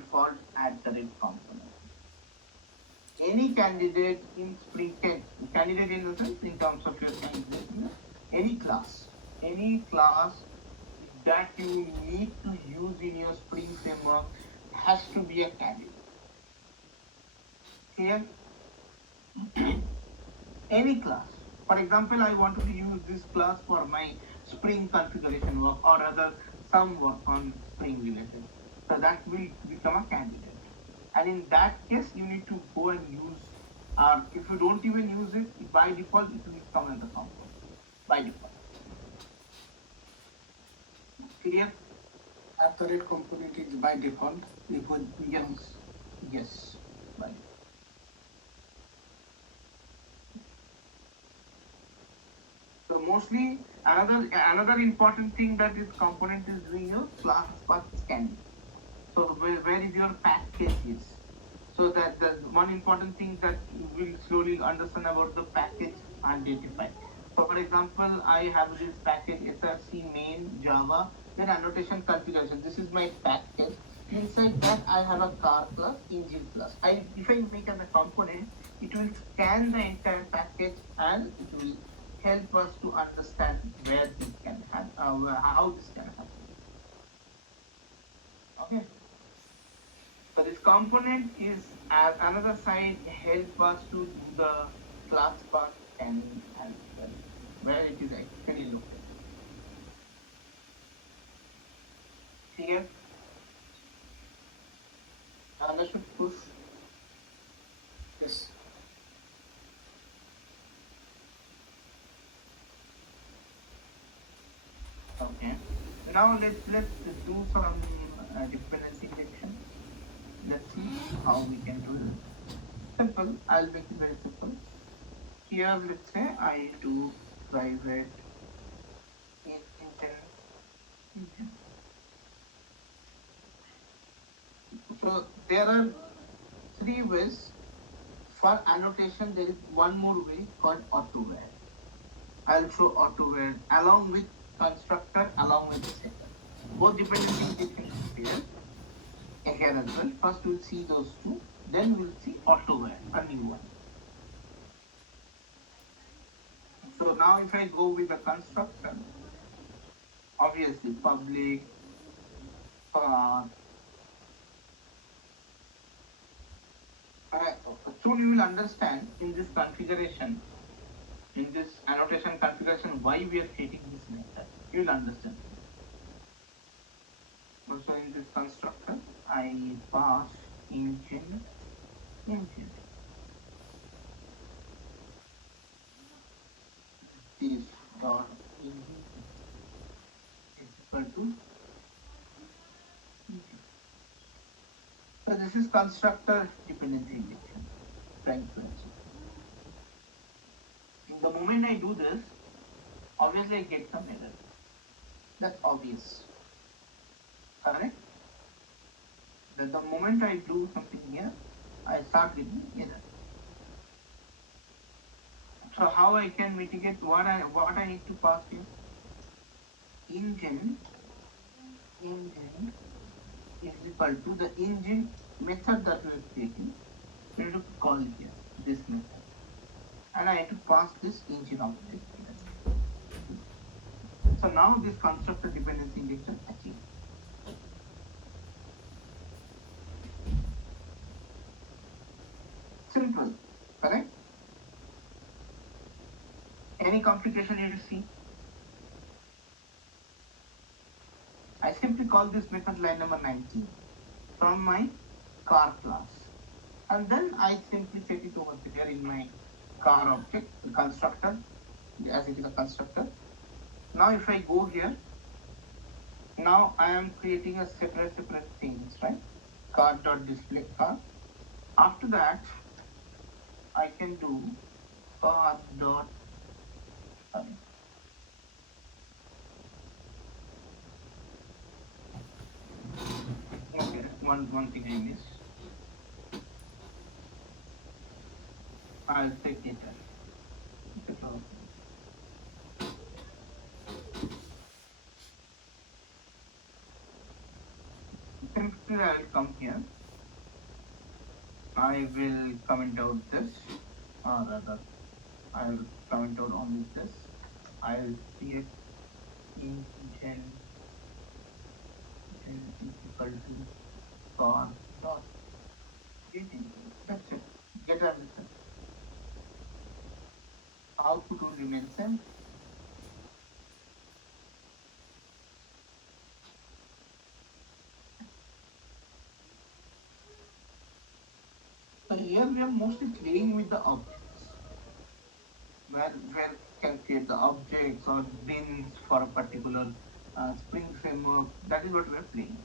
default @component. Any candidate in Spring candidate in the sense in terms of your candidate, any class that you need to use in your Spring framework has to be a candidate. Clear? Any class. For example, I want to use this class for my Spring configuration work or other some work on Spring related. So that will become a candidate. And in that case, you need to go and use, or if you don't even use it, by default, it will come as a component. By default. Clear? Component is by default. Yes, by default. So mostly another important thing that this component is doing your class path scanning. So where is your package is. So that the one important thing that you will slowly understand about the package identify. For example, I have this package src main java, then annotation configuration. This is my package. Inside that I have a car class, engine class. If I make as a component, it will scan the entire package and it will help us to understand where this can happen, how this can happen. Okay. So this component is as another side help us to do the class path scanning as well, where it is actually located. Clear? Understood? Push. Yes. Okay. Now let's do some dependency injection. Let's see how we can do it. Simple. I'll make it very simple. Here, let's say I do private engine. So there are three ways. For annotation, there is one more way called AutoWare. I'll show AutoWare along with constructor, along with setter. Both dependency injection here as well. First we'll see those two, then we'll see AutoWare, a new one. So now if I go with the constructor, obviously public soon you will understand in this configuration, in this annotation configuration, why we are creating this method. You will understand. Also in this constructor, I pass engine. This dot engine is equal to. So this is constructor dependency injection. Thank you. The moment I do this, obviously I get some error. That's obvious. Correct? That the moment I do something here, I start getting error. So how I can mitigate what I need to pass here? Engine is equal to the engine method that we are creating. We need to call here this method, and I have to pass this engine object here. So now this constructor dependency injection achieved. Simple, correct? Any complication you see? I simply call this method line number 19 from my car class, and then I simply set it over there in my car object, the constructor, as it is a constructor. Now if I go here, now I am creating a separate things, right? Car.display car. After that, I can do car dot. Okay, one thing I missed. I'll take it. Simply similarly I will come here. I will comment out this, or rather, I will comment out only this. I will create intent is equal to car dot creating. That's it. Get everything. Output will remain same. So here we are mostly playing with the objects. Where can create the objects or bins for a particular Spring framework. That is what we are playing.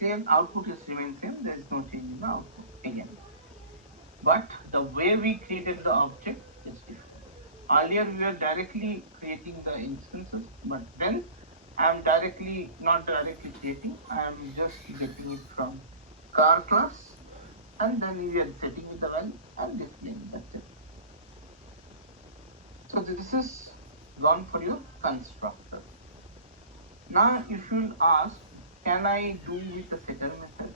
Same output is remain same. There is no change in the output again. But the way we created the object is different. Earlier we were directly creating the instances, but then I am not directly creating. I am just getting it from car class, and then we are setting with the value and displaying. That's it. So this is gone for your constructor. Now if you ask, can I do with the setter method?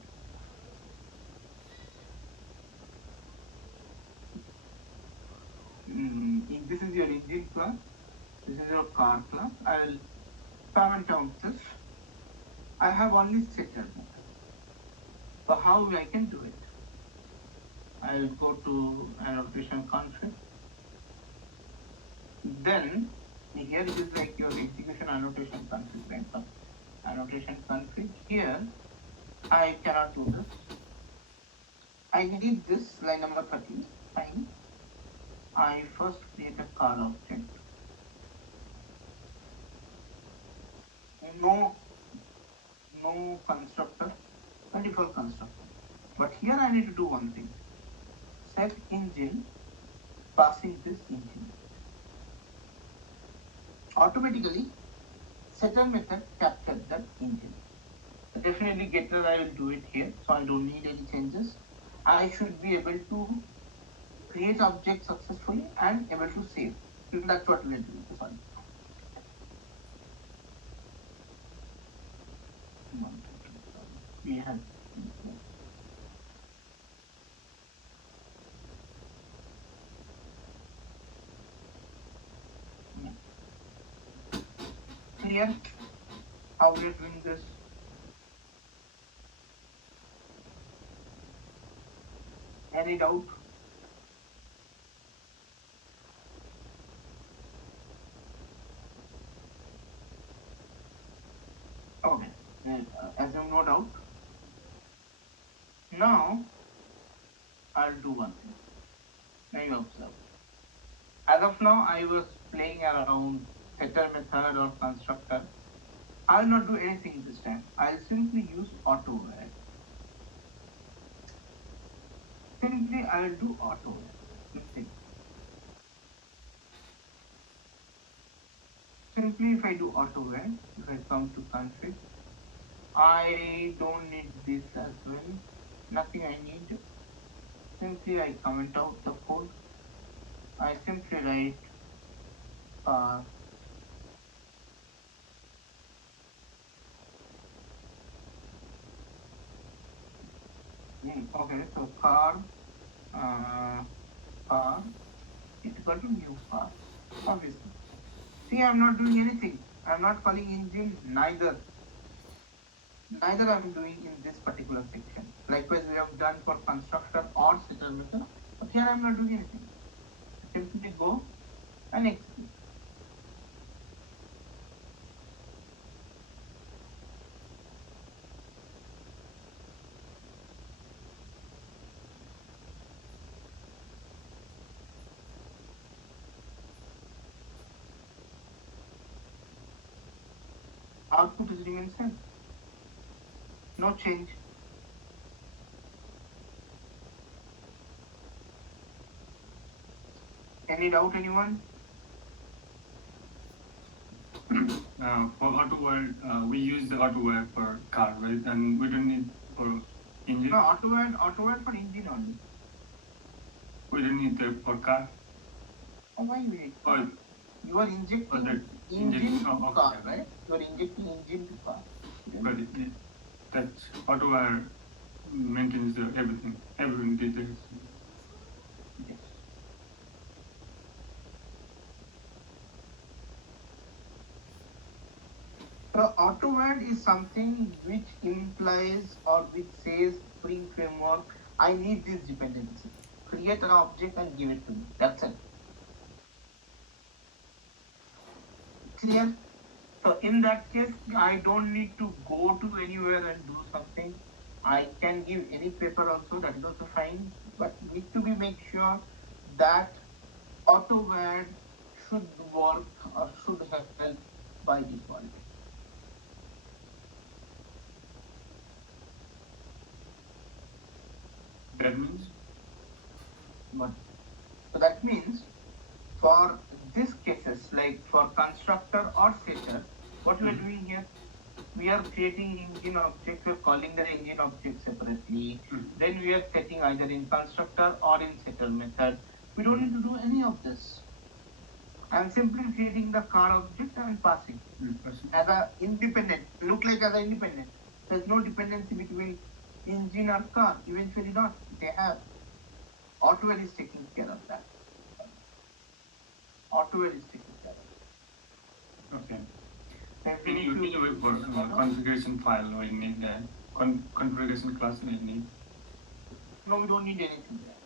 This is your engine class, this is your car class. I will comment out this. I have only setter method. So how I can do it? I will go to annotation config. Then here it is like your execution annotation config, right? So annotation config. Here I cannot do this. I need this line number 13. Fine. I first create a car object. No constructor, by default constructor. But here I need to do one thing. Set engine, passing this engine. Automatically, setter method captured that engine. Definitely getter I will do it here, so I don't need any changes. I should be able to create object successfully and able to save. That's what we are doing. Sorry. We have clear how we are doing this. Any doubt? Okay, assume no doubt. Now I'll do one thing. Now you observe. As of now, I was playing around setter method or constructor. I'll not do anything this time. I'll simply use auto where. Simply I'll do auto where. Nothing. Simply if I do auto where, if I come to config, I don't need this as well. Nothing I need. Simply I comment out the code. I simply write okay, so car is equal to new car, obviously. See, I'm not doing anything. I'm not calling engine, neither I'm doing in this particular section. Likewise, we have done for constructor or setter method, but here I'm not doing anything. Simply go and execute. Output is remain same. No change. Any doubt, anyone? For AutoWare, we use the AutoWare for car, right? And we don't need for engine. No, AutoWare for engine only. We don't need it for car. Oh, why you need? Oh, You are injecting the engine to okay. car, right? You are injecting engine to car. Got it. Yeah. that AutoWare maintains everything details. Yes. So AutoWord is something which implies or which says Spring Framework, I need this dependency. Create an object and give it to me. That's it. Clear? So in that case, I don't need to go to anywhere and do something. I can give any paper also, that is also fine. But need to be make sure that AutoWord should work or should help by default. That means But so that means for these cases, like for constructor or setter, what we are doing here, we are creating engine object, we are calling the engine object separately. Then we are setting either in constructor or in setter method. We don't need to do any of this. I'm simply creating the car object and passing as a independent, look like as an independent. There's no dependency between engine or car, eventually not, they have. AutoWare is taking care of that. AutoWare is taking care of okay. that. Any way for configuration file we need that configuration class we need. No, we don't need anything there.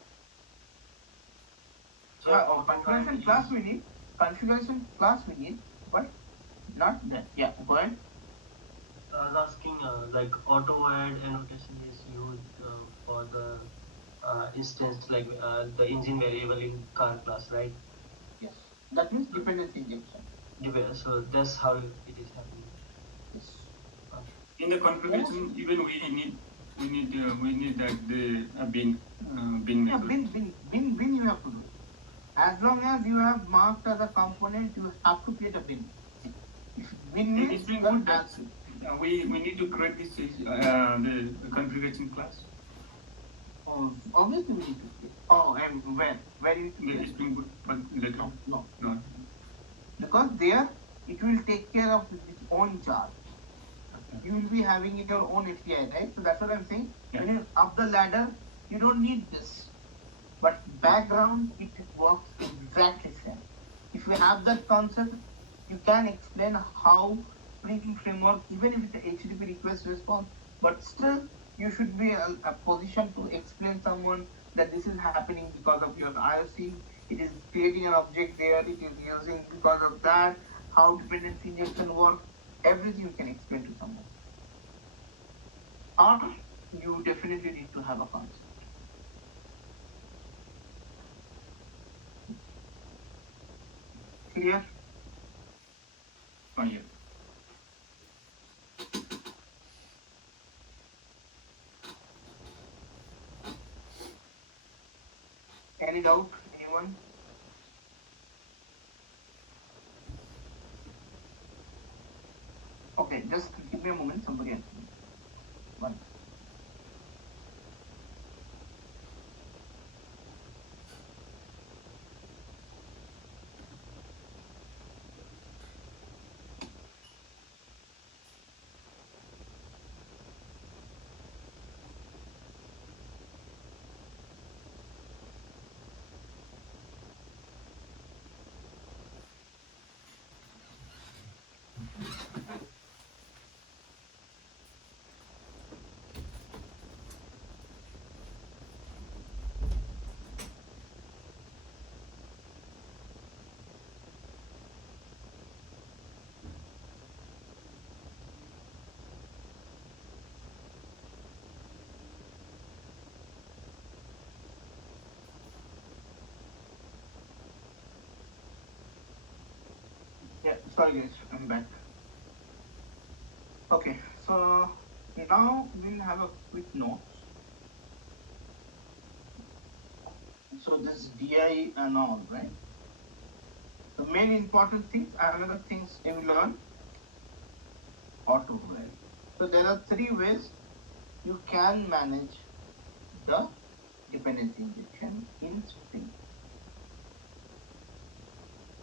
So Configuration class we need, configuration class we need, but not that. Yeah, go ahead. I was asking, like auto-add annotation is used for the instance, like the engine variable in car class, right? Yes, that means dependency injection. So that's how it is happening. Yes. In the configuration, even we need that the bin Yeah, method. bin you have to do. As long as you have marked as a component, you have to create a bin. If bin It means is being then good that we need to create this the configuration class. obviously we need to create. Oh, and where you need to It create? is being good, but later. No. No. Because there it will take care of its own job. Okay. You will be having your own API, right? So that's what I'm saying. Yeah. When you're up the ladder, you don't need this. But background, it works exactly same. If you have that concept, you can explain how Spring Framework, even if it's a HTTP request response, but still you should be a position to explain someone that this is happening because of your IOC. It is creating an object there. It is using because of that. How dependency injection works. Everything you can explain to someone. Or you definitely need to have a concept. Clear? Oh yeah. Any doubt? Anyone? Okay, just give me a moment. Somebody else. One. Yeah, sorry guys, I'm back. Okay, so now we'll have a quick notes. So this DI and all, right? The main important things, another things you will learn, AutoWare. So there are three ways you can manage the dependency injection in Spring.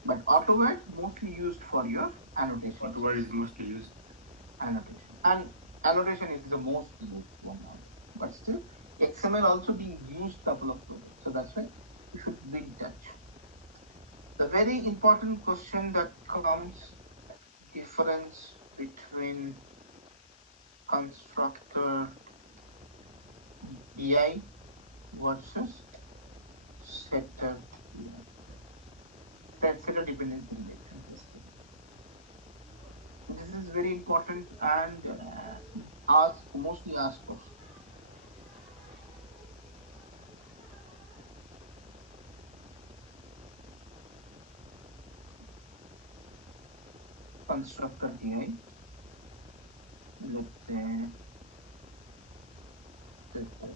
But AutoWare mostly used for your annotation. AutoWare is mostly used. Annotation. And Annotation is the most used one now, but still XML also being used couple of times. So that's why you should be in touch. The very important question that comes, difference between constructor BI versus setter BI. Setter dependency injection testing. This is very important and mostly asked question. Constructor BI. Let's say setter.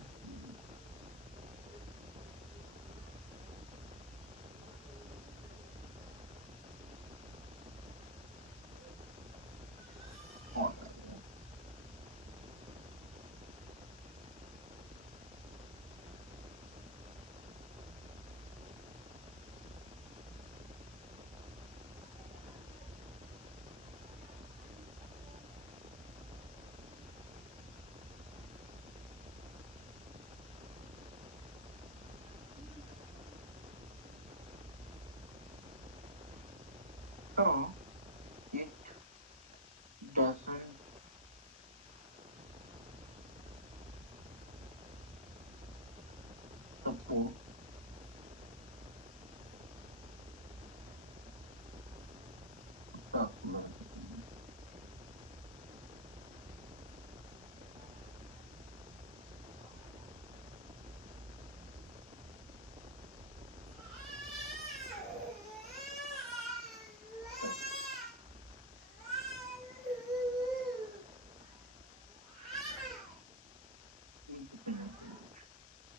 So it doesn't support circular.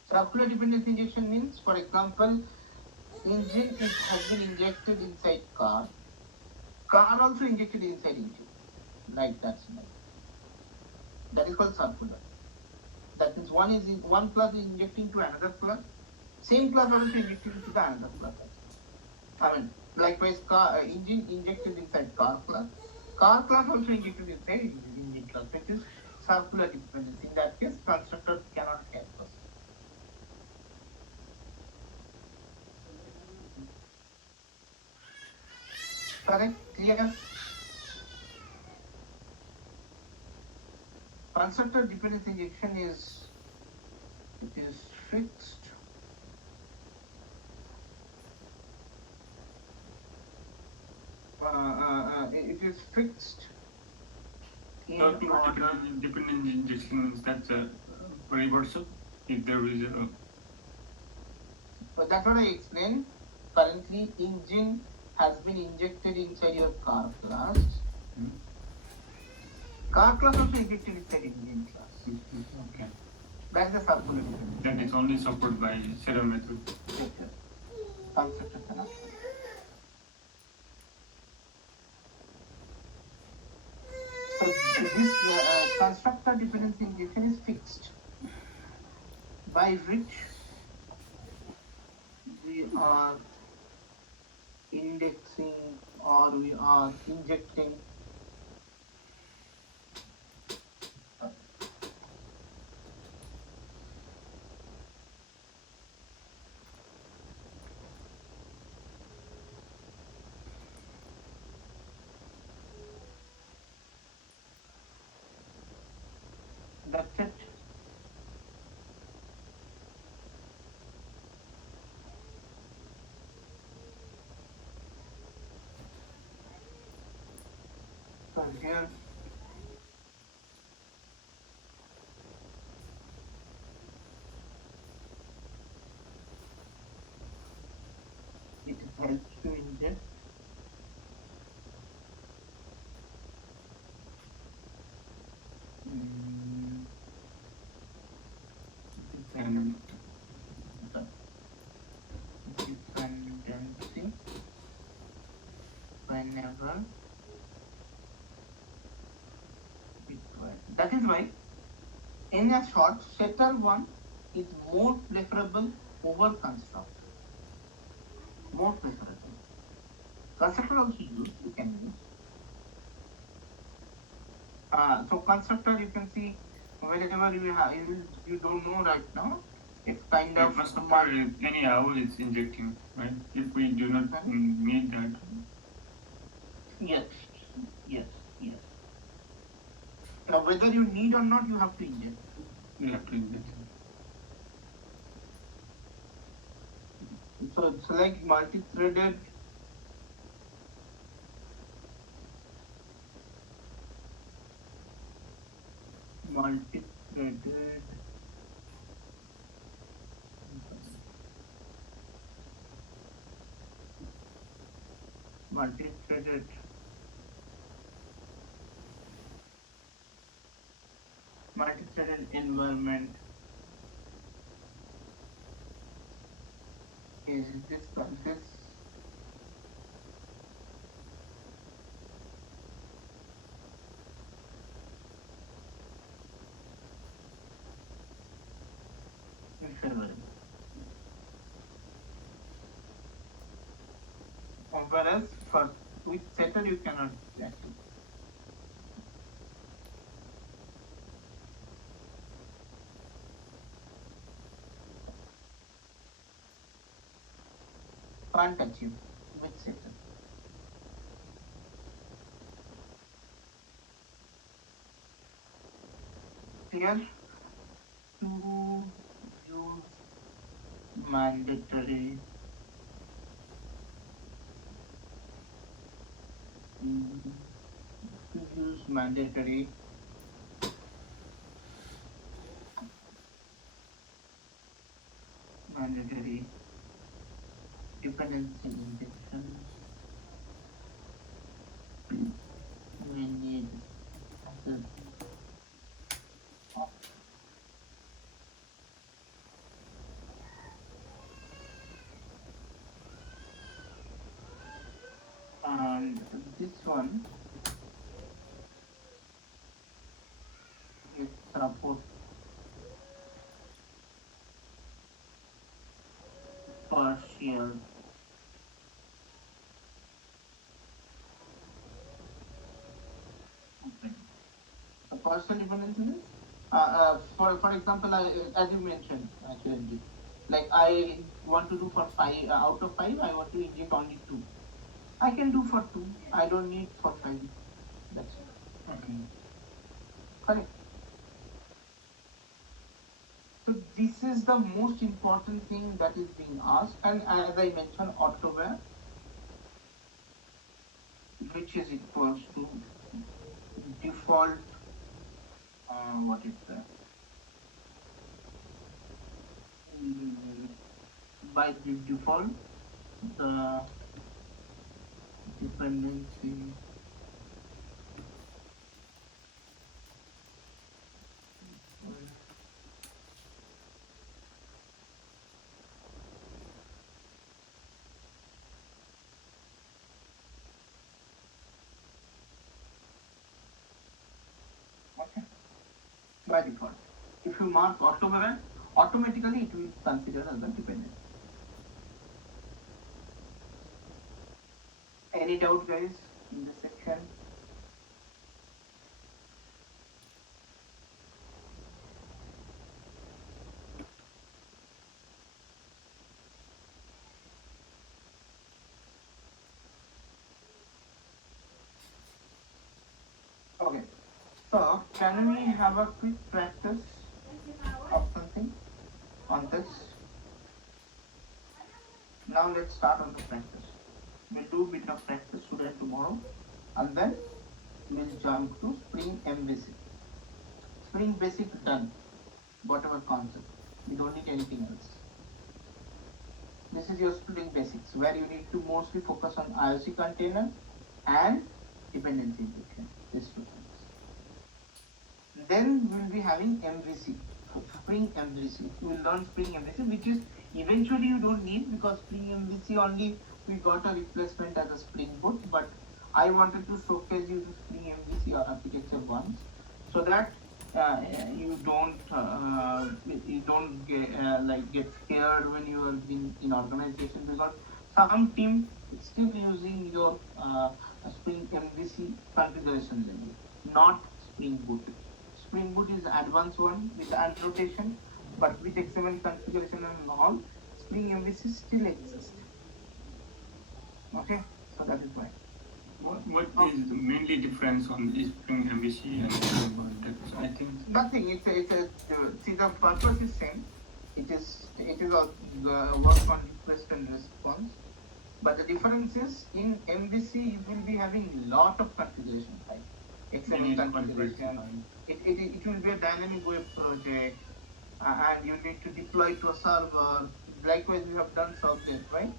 Circular dependency injection means, for example, engine has been injected inside car. Car also injected inside engine, like that. That is called circular. That means one class is injecting to another class. Same class also injecting to the another class. I mean, likewise, engine injected inside car class. Car class also injected inside engine class. That is circular dependency. In that case, constructor cannot help us. Correct? Clear? Constructor dependency injection is fixed. It is fixed in order. Dependent injection means that's a reversal if there is a. But that's what I explained. Currently, engine has been injected inside your car class. Car class also injected inside engine class. Okay. That's the circular dependency. That is only supported by setter method. Yes. Constructor cannot. So this constructor dependency injection is fixed, by which we are indexing or we are injecting that's it. So here it helps to inject And dependency whenever required. That is why, in a short, setter one is more preferable over constructor. More preferable. Constructor also use, you can use. So constructor, you can see wherever you don't know right now, it's kind Yeah, of constructor is anyhow it's injecting, right? If we do not need that. Yes, yes, yes. Whether you need or not, you have to inject. We have to inject. So it's like multi-threaded. Multi-threaded. Multi-threaded. Multi-threaded environment is this. Whereas for with setter you cannot actually. Can't achieve with setter. Clear? To use mandatory to use mandatory dependency injection. We need the and this one is support partial partial dependency is for example as you mentioned actually like I want to do for 5 out of 5 I want to inject only 2. I can do for 2. I don't need for 5. That's it. Okay. Correct. So this is the most important thing that is being asked, and as I mentioned, autoware, which is equals to default. What is that? By the default, the dependency okay by default. If you mark autoware, automatically it will consider as a dependency. Any doubt, guys, in this section? Okay. So, can we have a quick practice of something on this? Now let's start on the practice. We'll do a bit of practice today and tomorrow, and then we'll jump to Spring M Basic. Spring Basic done. Whatever concept. We don't need anything else. This is your Spring Basics, where you need to mostly focus on IOC container and dependency injection. These two things. Then we'll be having MVC, Spring MVC. We will learn Spring MVC, which is eventually you don't need because Spring MVC only we got a replacement as a Spring Boot, but I wanted to showcase you the Spring MVC architecture once, so that you don't get scared when you are in organization, because some team is still using your Spring MVC configuration level, not Spring Boot. Spring Boot is advanced one with annotation, but with XML configuration and all, Spring MVC still exists. Okay, so that is why. What is mainly difference on Spring MVC and Spring Boot? I think Nothing. See, the purpose is same. It is a work on request and response. But the difference is in MVC you will be having lot of configuration type. XML configuration. It will be a dynamic web project, and you need to deploy to a server. Likewise, we have done servlet, right?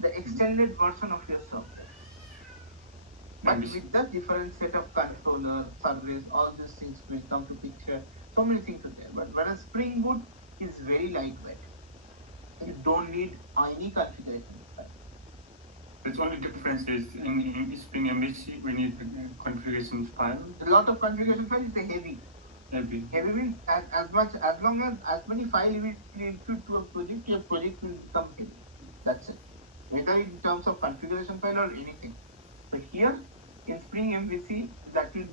The extended version of your servlet. But with the different set of controller, service, all these things will come to picture. So many things are there. But whereas Spring Boot is very lightweight. You don't need any configuration. the only difference is in Spring MVC we need a configuration file. A lot of configuration file is heavy. Heavy. Heavy means as long as many files you will include to a project, your project will become heavy. That's it. Whether in terms of configuration file or anything. But here in Spring MVC, that will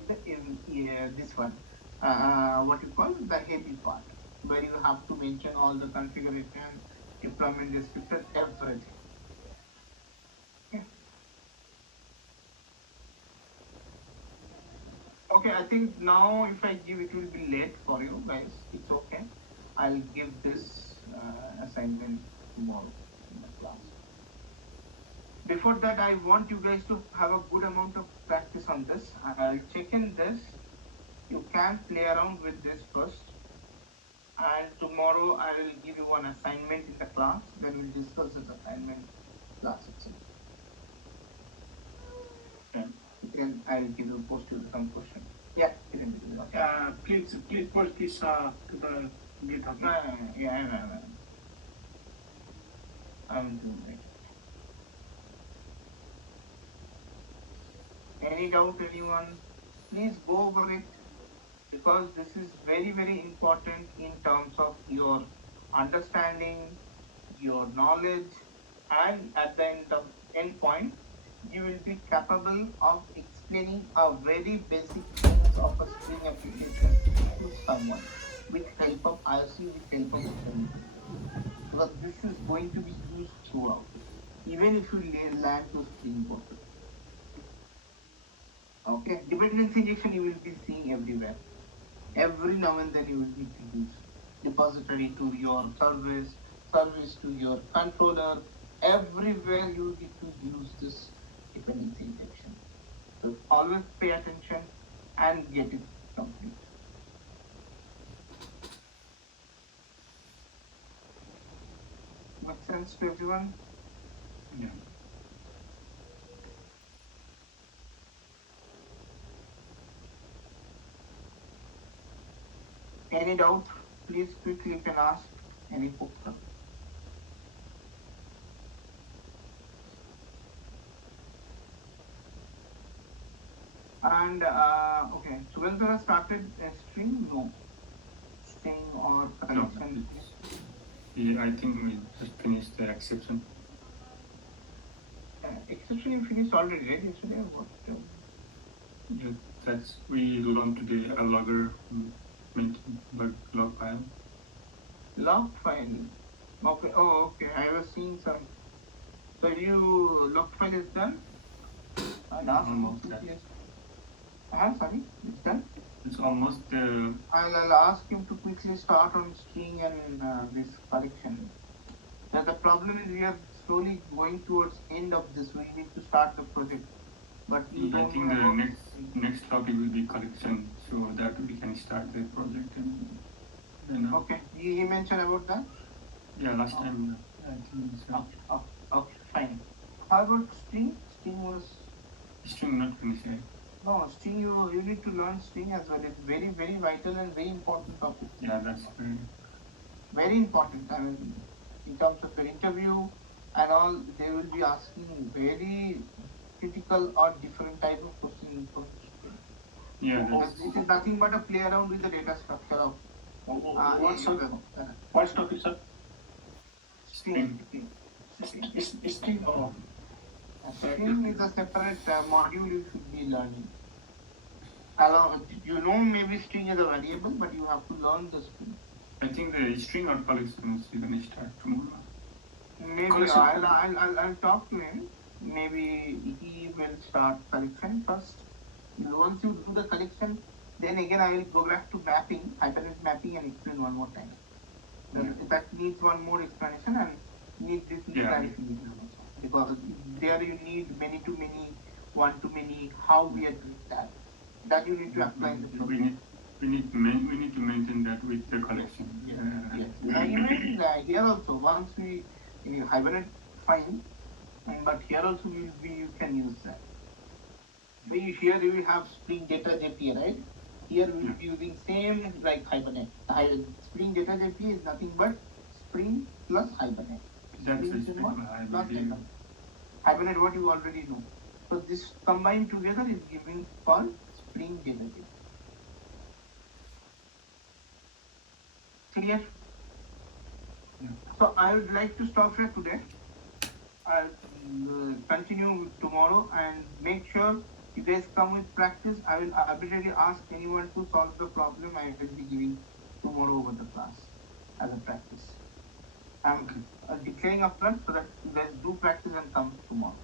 be this one. What you call the heavy part, where you have to mention all the configuration, deployment descriptor, everything. Okay, I think now if I give it will be late for you guys. It's okay. I'll give this assignment tomorrow in the class. Before that, I want you guys to have a good amount of practice on this. I'll check in this. You can play around with this first. And tomorrow I will give you one assignment in the class. Then we'll discuss this assignment class itself. Okay. Then I'll give you post you some question. Yeah. Please post this to the GitHub. Yeah. I'm doing it. Any doubt, anyone? Please go over it, because this is very, very important in terms of your understanding, your knowledge, and at the end point, you will be capable of explaining a very basic things of a Spring application to someone with help of IOC, with help of everything. Because this is going to be used throughout, even if you land to Spring Boot. Okay, dependency injection you will be seeing everywhere. Every now and then you will need to use depository to your service to your controller. Everywhere you need to use this dependency injection. So always pay attention and get it complete. Makes sense to everyone? Yeah. Any doubt? Please quickly you can ask any question. And okay, Sugandhara started a string? No. String or collection? No. Yeah, I think we just finished the exception. Exception you finished already, right? Yesterday or what? Yeah, that's we learned today a logger log file. Log file. Okay. Oh, okay. I was seeing some. So you log file is done. I'll ask Almost you done. quickly. Sorry, it's done. It's almost I'll ask him to quickly start on string and this collection. Now the problem is we are slowly going towards end of this. We need to start the project, but you I don't think know the about next topic will be collection, so that we can start the project. And then, okay. You mentioned about that. Yeah, last time I think so. Okay, fine. How about string? String was String not finished yet. no string. You need to learn string as well. It's very, very vital and very important topic. Yeah, that's Very important. I mean, in terms of the interview and all, they will be asking very critical or different type of question from string. yeah. That's, It is nothing but a play around with the data structure of What's topic, sir? string. String or String is a separate module you should be learning. along, you know, maybe string is a variable, but you have to learn the string. I think the string or collections you can start tomorrow. Maybe Collection. I'll talk to him. Maybe he will start collection first. Once you do the collection, then again I will go back to mapping, hypernet mapping, and explain one more time. That needs one more explanation and needs this clarification also. Because there you need many to many, one to many, how we are doing that. That you need to apply in the program. We need to maintain that with the collection. Yes. Even here also, once we hibernate, fine, but here also you can use that. Here you will have Spring Data JPA, right? Here we will be using same like Hibernate. Spring Data JPA is nothing but Spring plus Hibernate. That's Spring a Spring plus Hibernate. Hibernate, what you already know. So this combined together is giving called Spring Data JPA. Clear? Yeah. So I would like to stop here today. I'll continue tomorrow and make sure you guys come with practice. I will arbitrarily ask anyone to solve the problem I will be giving tomorrow over the class as a practice. I'm declaring upfront so that you guys do practice and come tomorrow.